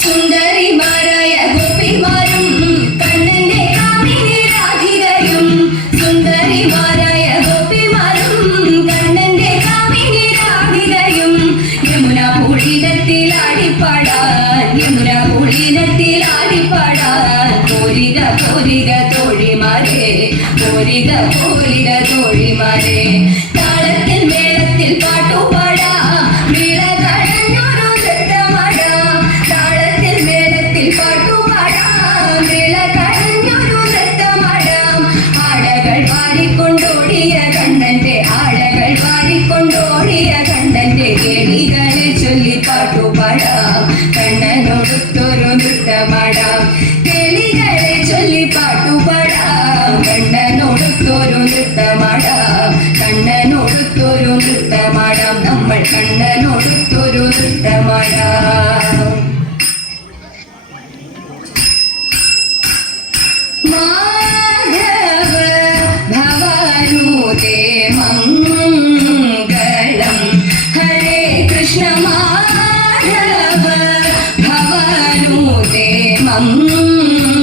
സുന്ദരിമാരായ ഗോപിമാരും കണ്ണന്റെ കാമിനി രാധികയും സുന്ദരിമാരായ ഗോപിമാരും കണ്ണന്റെ കാമിനി രാധികയും യമുന പുളിനത്തിൽ ആടിപ്പാടാൻ യമുന പുളിനത്തിൽ ആടിപ്പാടാൻ പോരിക പോരിക തോഴിമാരെ പോരിക പോരിക തോഴിമാരെ താളത്തിൽ മേളത്തിൽ പാട്ടുപാടാം മേള കടഞ്ഞൊരു നൃത്തമാടാം താളത്തിൽ മേളത്തിൽ പാട്ടുപാടാം മേള കടഞ്ഞൊരു നൃത്തമാടാം ആടകൾ വാരിക്കൊണ്ടോടിയ കണ്ണന്റെ ആടകൾ വാരിക്കൊണ്ടോടിയ കണ്ണന്റെ കേളികളെ ചൊല്ലി പാട്ടുപാടാം കണ്ണനൊടുത്തൊരു നൃത്തമാടാം കേളികളെ ചൊല്ലി പാട്ടുപാടാം കണ്ണനൊടുത്തൊരു നൃത്തമാടാം കണ്ണനൊടുത്തൊരു നൃത്തമാടാം നമ്മൾ കണ്ണനൊടുത്തൊരു നൃത്തമാടാം മാധവ ഭവാനുദേ മംഗളം ഹരേ കൃഷ്ണ മാധവ ഭവാനുദേ മംഗളം